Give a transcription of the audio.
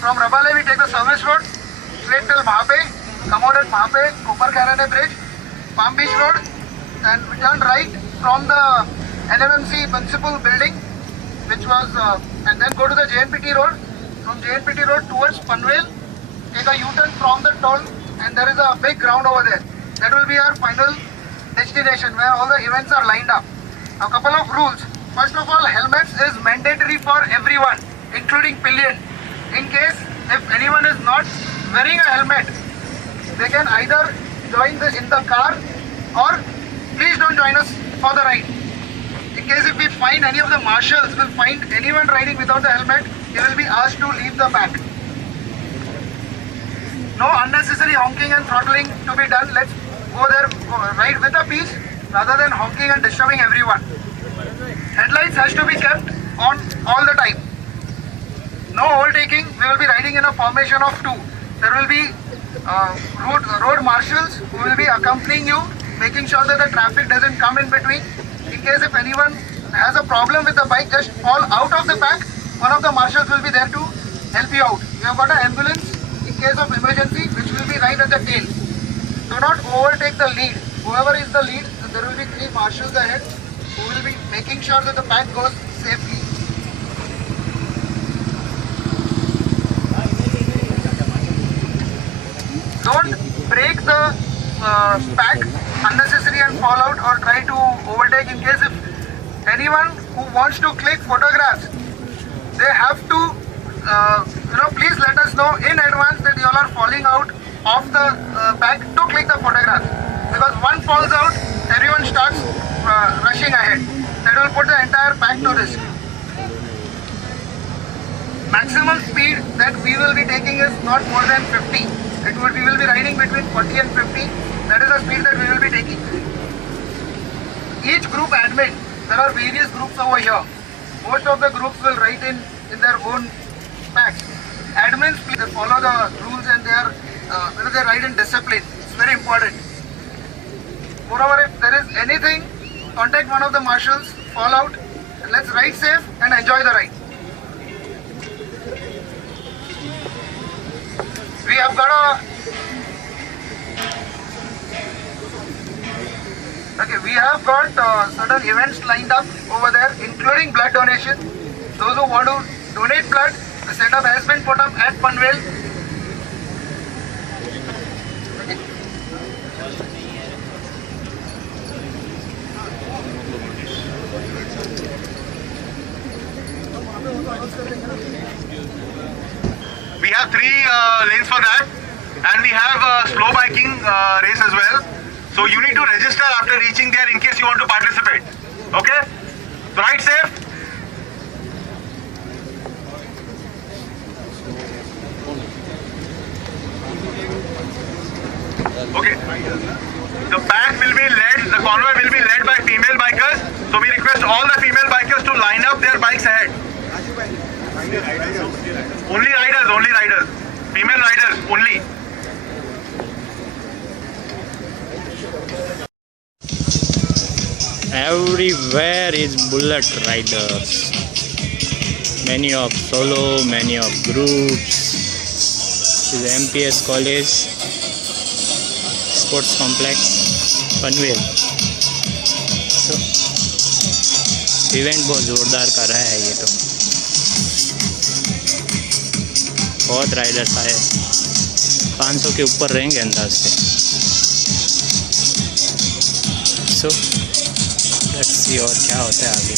from Rabale we take the service road straight till Mahape, come out at Mahape, Copper Carane Bridge, Palm Beach Road, and we turn right from the NMMC Municipal Building, which was, and then go to the JNPT Road. From JNPT Road towards Panvel, take a U-turn from the toll, and there is a big ground over there. That will be our final destination where all the events are lined up. A couple of rules. First of all, helmets is mandatory for everyone, including pillion. In case if anyone is not wearing a helmet, they can either join in the car or please don't join us for the ride. In case if we find any of the marshals will find anyone riding without the helmet, he will be asked to leave the back. No unnecessary honking and throttling to be done. Let's go there, ride with a peace rather than honking and disturbing everyone. Headlights has to be kept on all the time. No overtaking. We will be riding in a formation of two. There will be road marshals who will be accompanying you, making sure that the traffic doesn't come in between. In case if anyone has a problem with the bike, just fall out of the pack. One of the marshals will be there to help you out. We have got an ambulance in case of emergency, which will be right at the tail. Do not overtake the lead. Whoever is the lead, there will be 3 marshals ahead who will be making sure that the pack goes safely. Don't break the pack unnecessary and fall out or try to overtake. In case if anyone who wants to click photographs, they have to please let us know in advance that you all are falling out of the pack to click the photograph, because one falls out, everyone starts rushing ahead. That will put the entire pack to risk. Maximum speed that we will be taking is not more than 50. We will be riding between 40 and 50. That is the speed that we will be taking. Each group admin, there are various groups over here. Most of the groups will write in their own packs. Admins, please follow the rules and they ride in discipline. It's very important. Moreover, if there is anything, contact one of the marshals, fall out, and let's ride safe and enjoy the ride. We have got we have got certain events lined up over there, including blood donation. Those who want to donate blood, the setup has been put up at Panvel. We have 3 lanes for that, and we have a slow biking race as well. So you need to register after reaching there in case you want to participate. Okay? So ride safe. Okay. The pack will be led, the convoy will be led by female bikers. So we request all the female bikers to line up their bikes ahead. Only riders. Female riders only. Everywhere is bullet riders. Many of solo, many of groups. This is MPS College Sports Complex, Panvel. So, event बहुत जोरदार कर रहा है ये तो. बहुत Riders आए, 500 के ऊपर रहेंगे अंदाज से. सो लेट्स सी और क्या होता है आगे.